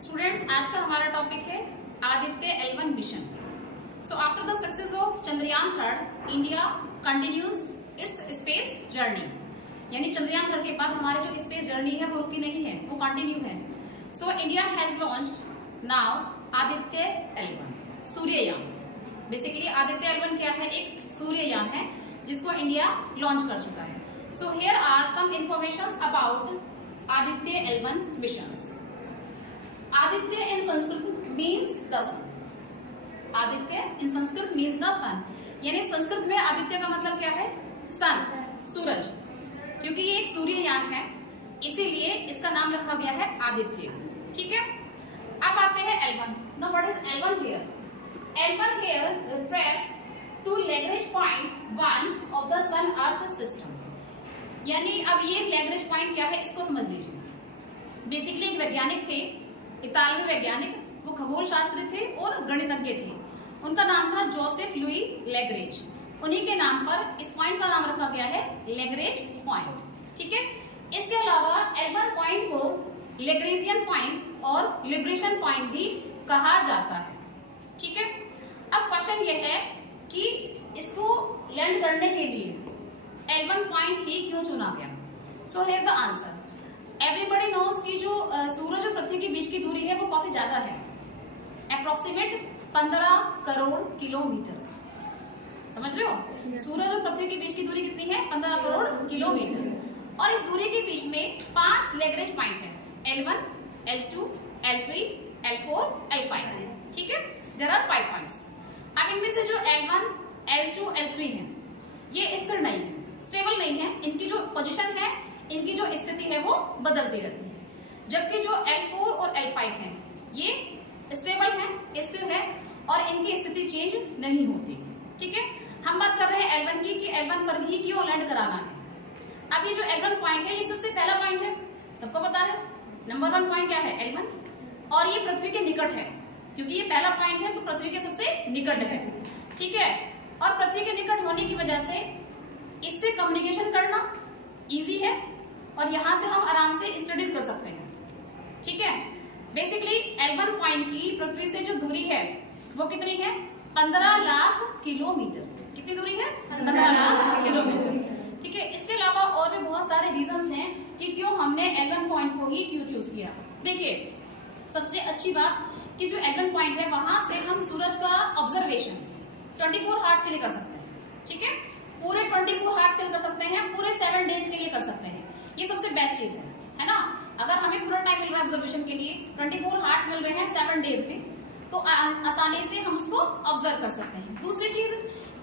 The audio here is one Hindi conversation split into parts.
स्टूडेंट्स, आज का हमारा टॉपिक है Aditya L1 mission. So after the success of Chandrayaan-3 India continues it's space journey. यानी चंद्रयान-3 के बाद हमारे जो स्पेस जर्नी है वो रुकी नहीं है, वो कंटिन्यू है। So India has launched now Aditya L1 सूर्ययान। Basically Aditya L1 क्या है? एक सूर्ययान है जिसको इंडिया लॉन्च कर चुका है। So here are some information about Aditya L1 missions. Aditya in Sanskrit means the sun. Aditya in Sanskrit means the sun, यानी संस्कृत में आदित्य का मतलब क्या है? सन, सूरज। क्योंकि ये एक सूर्ययान है इसीलिए इसका नाम रखा गया है आदित्य। ठीक है, अब आते हैं L1। Now what is L1 here? L1 here refers to Lagrange point 1 of the sun earth system. यानी अब ये लैग्रेंज पॉइंट क्या है इसको समझ लीजिए। बेसिकली एक वैज्ञानिक थे, इतालवी वैज्ञानिक, वो खगोल शास्त्री थे और गणितज्ञ थे। उनका नाम था जोसेफ लुई लैग्रेंज। उन्हीं के नाम पर इस पॉइंट का नाम रखा गया है लैग्रेंज पॉइंट। ठीक है, इसके अलावा L1 पॉइंट को लैग्रेंजियन पॉइंट और लिबरेशन पॉइंट भी कहा जाता है। ठीक है, अब क्वेश्चन ये है कि इसको लैंड करने के लिए L1 पॉइंट ही क्यों चुना गया? So here the answer. Everybody knows कि जो सूरज और पृथ्वी के बीच की दूरी है वो काफी ज्यादा है, अप्रोक्सीमेट 15 करोड़ किलोमीटर। समझ रहे हो? सूरज और पृथ्वी के बीच की दूरी कितनी है? 15 करोड़ किलोमीटर। और इस दूरी के बीच में 5 लैग्रेंज पॉइंट है, L1, L2, L3, L4, L5। ठीक है, देयर आर 5 पॉइंट्स। अब इनमें से जो L1, L2, L3 है ये स्थिर नहीं है, स्टेबल नहीं है। इनकी जो पोजीशन है, इनकी जो स्थिति है वो बदलती रहती है। जबकि जो L4 और L5 है ये स्टेबल है, स्थिर है और इनकी स्थिति चेंज नहीं होती। ठीक है, हम बात कर रहे हैं L1 की कि L1 पर ही क्यों लैंड कराना है। अब ये जो L1 पॉइंट है ये सबसे पहला पॉइंट है, सबको पता है। नंबर 1 पॉइंट क्या है? L1। और ये पृथ्वी के निकट है, क्योंकि ये पहला पॉइंट है तो पृथ्वी के सबसे निकट है। ठीक है, और पृथ्वी के निकट होने की वजह से इससे कम्युनिकेशन करना इजी है और यहां से हम आराम से स्टडीज कर सकते हैं। ठीक है, बेसिकली L1 पॉइंट की पृथ्वी से जो दूरी है वो कितनी है? 15 लाख किलोमीटर। कितनी दूरी है? 15 लाख किलोमीटर। ठीक है, इसके अलावा और भी बहुत सारे रीजंस हैं कि क्यों हमने L1 पॉइंट को ही क्यों चूज किया। देखिए, सबसे अच्छी बात कि जो L1 पॉइंट है वहां से हम सूरज का ऑब्जर्वेशन 24 आवर्स के लिए कर सकते हैं। ठीक है, पूरे 24 आवर्स के लिए कर सकते हैं, पूरे 7 डेज के लिए कर सकते हैं। ये सबसे बेस्ट चीज है ना। अगर हमें पूरा टाइम मिल रहा है ऑब्जर्वेशन के लिए, 24 आवर्स मिल रहे हैं 7 डेज में, तो आसानी से हम उसको ऑब्जर्व कर सकते हैं। दूसरी चीज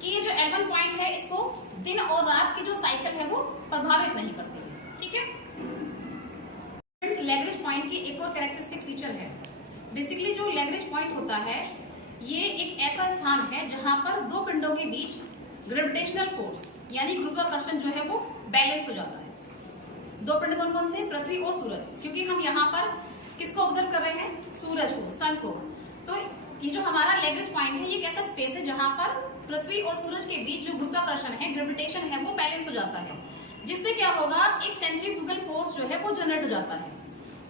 कि ये जो L1 पॉइंट है इसको दिन और रात की जो साइकिल है वो प्रभावित नहीं करती है। ठीक है, लैग्रेंज पॉइंट की एक और कैरेक्टरिस्टिक फीचर है। बेसिकली जो लैग्रेंज पॉइंट होता है ये एक ऐसा स्थान है जहां पर दो पिंडों के बीच ग्रेविटेशनल फोर्स यानी गुरुत्वाकर्षण जो है वो बैलेंस हो जाता है। दो पिंड कौन कौन से? पृथ्वी और सूरज। क्योंकि हम यहाँ पर किसको ऑब्जर्व कर रहे हैं? सूरज को, सन को। तो ये जो हमारा लैग्रेंज पॉइंट है ये एक ऐसा स्पेस है जहां पर पृथ्वी और सूरज के बीच जो गुरुत्वाकर्षण है, ग्रेविटेशन है, वो बैलेंस हो जाता है। जिससे क्या होगा? एक सेंट्रीफ्यूगल फोर्स जो है वो जनरेट हो जाता है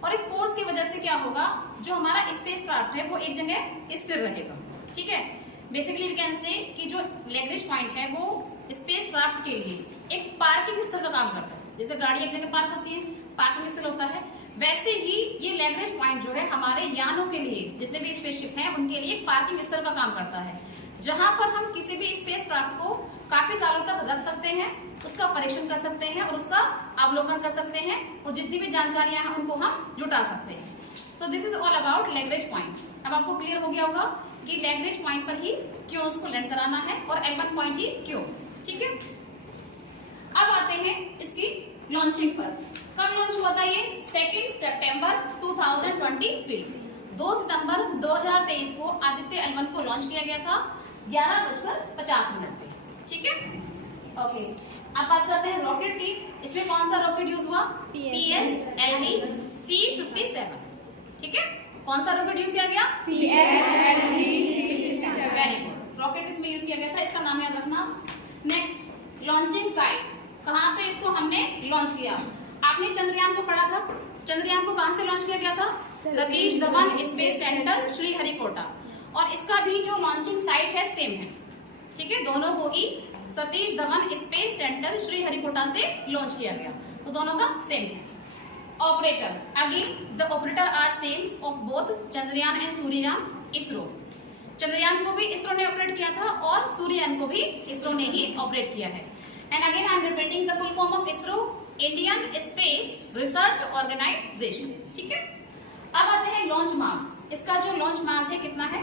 और इस फोर्स की वजह से क्या होगा? जो हमारा स्पेस क्राफ्ट है वो एक जगह स्थिर रहेगा। ठीक है, बेसिकली वी कैन से कि जो लैग्रेंज पॉइंट है वो स्पेस क्राफ्ट के लिए एक पार्किंग स्थल का काम करता है। जैसे गाड़ी एक जगह पार्क होती है, पार्किंग स्थल होता है, वैसे ही ये लैग्रेंज पॉइंट जो है हमारे यानों के लिए, जितने भी स्पेसशिप हैं उनके लिए एक पार्किंग स्थल का काम करता है, जहां पर हम किसी भी स्पेस क्राफ्ट को काफी सालों तक रख सकते हैं, उसका परीक्षण कर सकते हैं और उसका अवलोकन कर सकते हैं और जितनी भी जानकारियां हैं उनको हम जुटा सकते हैं। So this is all about Lagrange point. अब आपको क्लियर हो गया होगा कि लैग्रेंज पॉइंट पर ही क्यों उसको लैंड कराना है और L1 पॉइंट ही क्यों। ठीक है, अब आते हैं इसकी लॉन्चिंग पर। कब लॉन्च हुआ था ये? 2 सितंबर 2023। 2 सितंबर 2023 को आदित्य L1 को लॉन्च किया गया था 11:50 पे। ठीक है, ओके। अब बात करते हैं रॉकेट की। इसमें कौन सा रॉकेट यूज हुआ? PSLV C57। ठीक है, कौन सा रॉकेट यूज किया गया? PSLV C57। Very good, rocket इसमें यूज किया गया था, इसका नाम याद रखना। Next, launching site. कहां से इसको हमने लॉन्च किया? आपने चंद्रयान को पढ़ा था, चंद्रयान को कहां से लॉन्च किया गया था? सतीश धवन स्पेस सेंटर श्रीहरिकोटा, और इसका भी जो लॉन्चिंग साइट है सेम है, ठीक है, दोनों को ही सतीश धवन स्पेस सेंटर श्रीहरिकोटा से लॉन्च किया गया, तो दोनों का सेम है। Operator, again the operator are same of both Chandrayaan and Suryayaan. ISRO, Chandrayaan को भी इसरो ने ऑपरेट किया था और सूर्ययान को भी इसरो ने ही ऑपरेट किया है। And again I am repeating the full form of ISRO, Indian space research organisation, ठीक है। अब आते हैं लॉन्च मास। इसका जो लॉन्च मास है कितना है?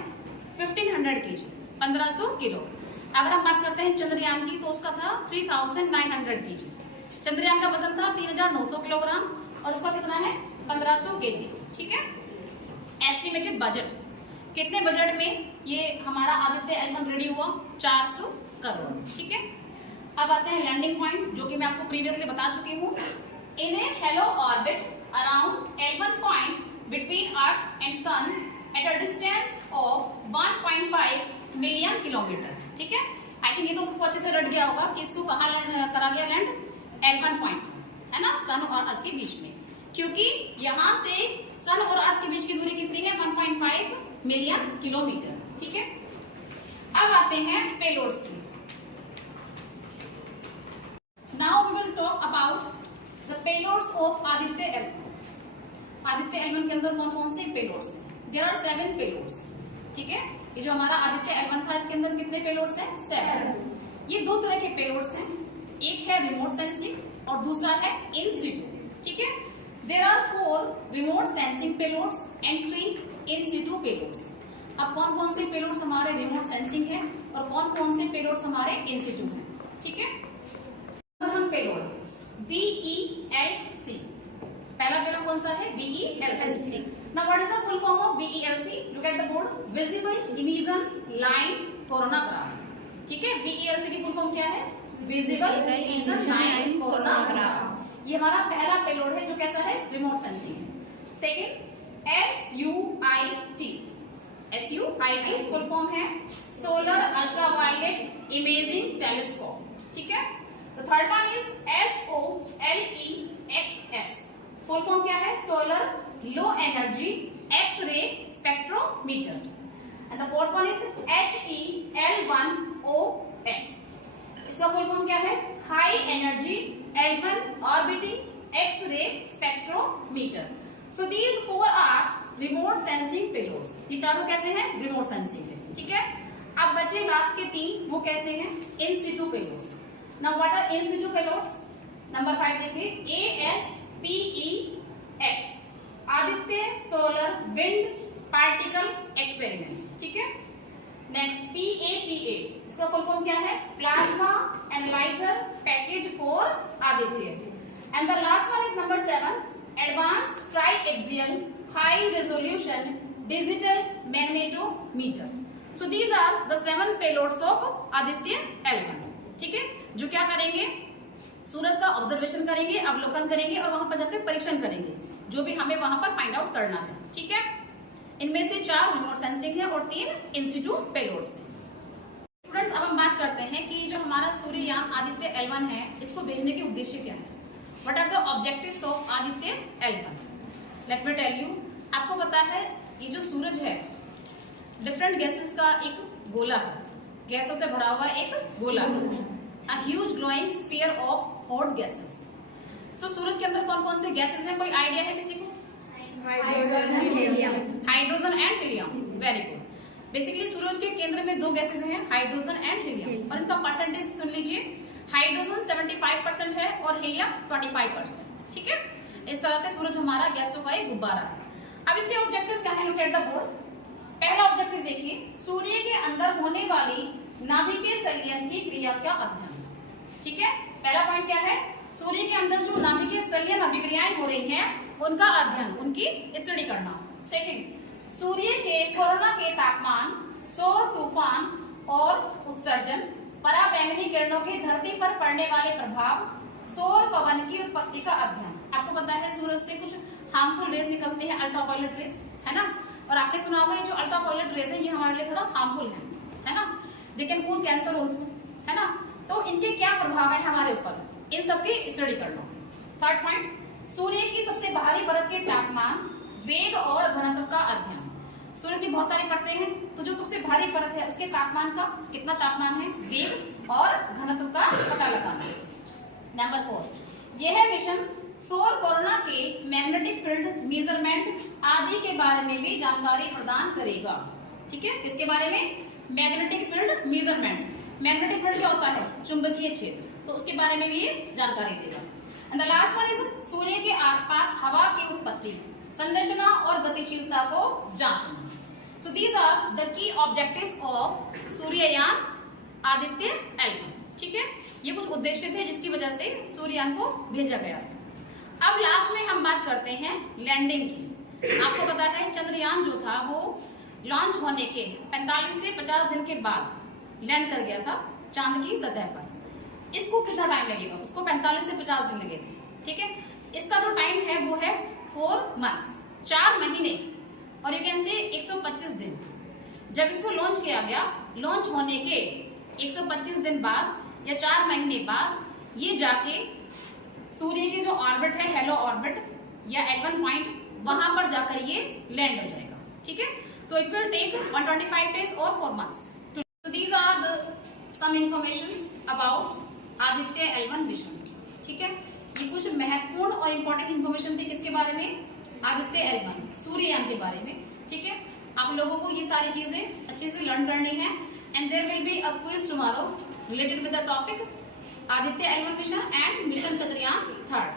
1500 kg, 1500 किलो। अगर हम बात करते हैं चंद्रयान की तो उसका था 3900 kg। चंद्रयान का वजन था 3900 किलोग्राम और उसका कितना है? 1500 kg, ठीक है। एस्टिमेटेड बजट, कितने बजट में ये हमारा आदित्य L1 रेडी हुआ? 400 करोड़, ठीक है। अब आते हैं लैंडिंग पॉइंट, जो कि मैं आपको प्रीवियसली बता चुकी हूँ। In a halo orbit around L1 point between earth and sun at a distance of 1.5 million kilometre, ठीक है। आई थिंक ये तो सबको अच्छे से रट गया होगा कि इसको कहाँ करा गया लैंड? L1 पॉइंट, है ना, सन और अर्थ के बीच में, क्योंकि यहाँ से सन और अर्थ के बीच की दूरी कितनी है? 1.5 मिलियन किलोमीटर, ठीक है। अब आते हैं पेलोड्स की। Now we will talk about the payloads of Aditya L1। Aditya L1 के अंदर कौन कौन से पेलोड्स हैं? देयर आर 7 पेलोड्स, ठीक है। ये जो हमारा आदित्य L1 था, इसके अंदर कितने पेलोड्स हैं? 7। ये दो तरह के पेलोड्स हैं, एक है रिमोट सेंसिंग और दूसरा है इन सीटू, ठीक है। There are 4 remote sensing payloads and 3 in situ payloads. अब कौन कौन से पेलोड्स हमारे रिमोट सेंसिंग है और कौन कौन से पेलोड्स हमारे इन सीटू हैं, ठीक है। पेलोड VELC, पहला पेलोड कौन सा है? VELC। Now what is the full form of VELC? Look at the board. Visible Emission Line Coronagraph, ठीक है। VELC की फुल फॉर्म क्या है? Visible Emission Line Coronagraph। ये हमारा पहला पेलोड है जो कैसा है? रिमोट सेंसिंग है। सेकेंड SUIT फुल फॉर्म है सोलर अल्ट्रावायलेट इमेजिंग टेलीस्कोप, ठीक है। The third one is SOLEXS, full form क्या है? Solar low energy X-ray spectrometer. And the fourth one is HEL1OS, इसका फुल फॉर्म क्या है? High energy L1 orbiting X-ray spectrometer. So these 4 are remote sensing payloads. ये चारों कैसे हैं? रिमोट सेंसिंग है, ठीक है। अब बचे लास्ट के 3, वो कैसे हैं? In situ payloads. Now what are in situ payloads? Number 5 देखिए, ASPEX, Aditya solar wind particle experiment, ठीक है। नेक्स्ट PAPA, इसका फुल फॉर्म क्या है? Plasma analyser package for Aditya. And the last one is number 7, advance triaxial high resolution digital magnetometer. So these are the 7 payloads of Aditya L1, ठीक है। जो क्या करेंगे? सूरज का ऑब्जर्वेशन करेंगे, अवलोकन करेंगे और वहां पर जाकर परीक्षण करेंगे, जो भी हमें वहां पर फाइंड आउट करना है, ठीक है। इनमें से 4 रिमोट सेंसिंग है और 3 इन सीटू पेलोड्स हैं। स्टूडेंट्स, अब हम बात करते हैं कि जो हमारा सूर्ययान आदित्य L1 है, इसको भेजने के उद्देश्य क्या है? What are the objectives of Aditya L1? Let me tell you. आपको पता है ये जो सूरज है डिफरेंट गैसेस का एक गोला है, गैसों से भरा हुआ एक गोला है, a huge glowing sphere of hot gases. So सूरज के अंदर कौन कौन से गैसेस हैं? कोई आइडिया है किसी को? Hydrogen and helium, very good. Basically सूरज के केंद्र में 2 गैसेस हैं, हाइड्रोजन एंड हीलियम, और इनका परसेंटेज सुन लीजिए। हाइड्रोजन 75% है और हीलियम 25%, ठीक है। इस तरह से सूरज हमारा गैसों का एक गुब्बारा है। अब इसके ऑब्जेक्टिव्स क्या है? Look at the board. पहला ऑब्जेक्टिव देखिए, सूर्य के अंदर होने वाली नाभिकीय संलयन की क्रिया का अध्ययन, ठीक है। पहला पॉइंट क्या है? सूर्य के अंदर जो नाभिकीय संलयन अभिक्रियाएं हो रही हैं उनका अध्ययन, उनकी स्टडी करना। सेकंड, सूर्य के कोरोना के तापमान, सौर तूफान और उत्सर्जन, पराबैंगनी किरणों के धरती पर पड़ने वाले प्रभाव, सौर पवन की उत्पत्ति का अध्ययन। आपको पता है सूरज से कुछ हार्मफुल रेज निकलते हैं, अल्ट्रावायलेट रेज, है ना। और आपने सुना होगा ये जो अल्ट्रावायलेट रेज है ये हमारे लिए थोड़ा हार्मफुल है ना। They can cause cancer also, है ना। तो इनके क्या प्रभाव है हमारे ऊपर, इन सब की स्टडी करना। थर्ड पॉइंट, सूर्य की सबसे बाहरी परत के तापमान वेग और घनत्व का अध्ययन। सूर्य की बहुत सारी परतें हैं, तो जो सबसे भारी परत है उसके तापमान का कितना तापमान है, वेग और घनत्व का पता लगाना। नंबर 4, यह मिशन सौर कोरोना के मैग्नेटिक फील्ड मेजरमेंट आदि के बारे में भी जानकारी प्रदान करेगा। ठीक है, इसके बारे में magnetic field measurement, magnetic field क्या होता है, चुंबकीय क्षेत्र, तो उसके बारे में भी ये जानकारी देगा। And the last one is सूर्य के आसपास हवा की उत्पत्ति, संरचना और गतिशीलता को जांचना। So these are the key objectives of Suryayaan Aditya L1। ठीक है, ये कुछ उद्देश्य थे जिसकी वजह से सूर्ययान को भेजा गया। अब लास्ट में हम बात करते हैं लैंडिंग की। आपको पता है चंद्रयान जो था वो लॉन्च होने के 45 से 50 दिन के बाद लैंड कर गया था चांद की सतह पर। इसको कितना टाइम लगेगा, उसको 45 से 50 दिन लगे थे। ठीक है, इसका जो टाइम है वो है 4 मंथ्स, 4 महीने, और यू कैन से 125 दिन। जब इसको लॉन्च किया गया, लॉन्च होने के 125 दिन बाद या 4 महीने बाद ये जाके सूर्य की जो ऑर्बिट है, हेलो ऑर्बिट या L1 पॉइंट, वहां पर जाकर ये लैंड हो जाएगा। ठीक है, so it will take 125 days और 4 months। So these are the some informations about Aditya L1 mission. ठीक है, ये कुछ महत्वपूर्ण और इंपॉर्टेंट इंफॉर्मेशन थी किसके बारे में, आदित्य L1 सूर्ययान के बारे में। ठीक है, आप लोगों को ये सारी चीजें अच्छे से लर्न करनी है and there will be a quiz tomorrow related with the topic Aditya L1 mission and mission Chandrayaan 3।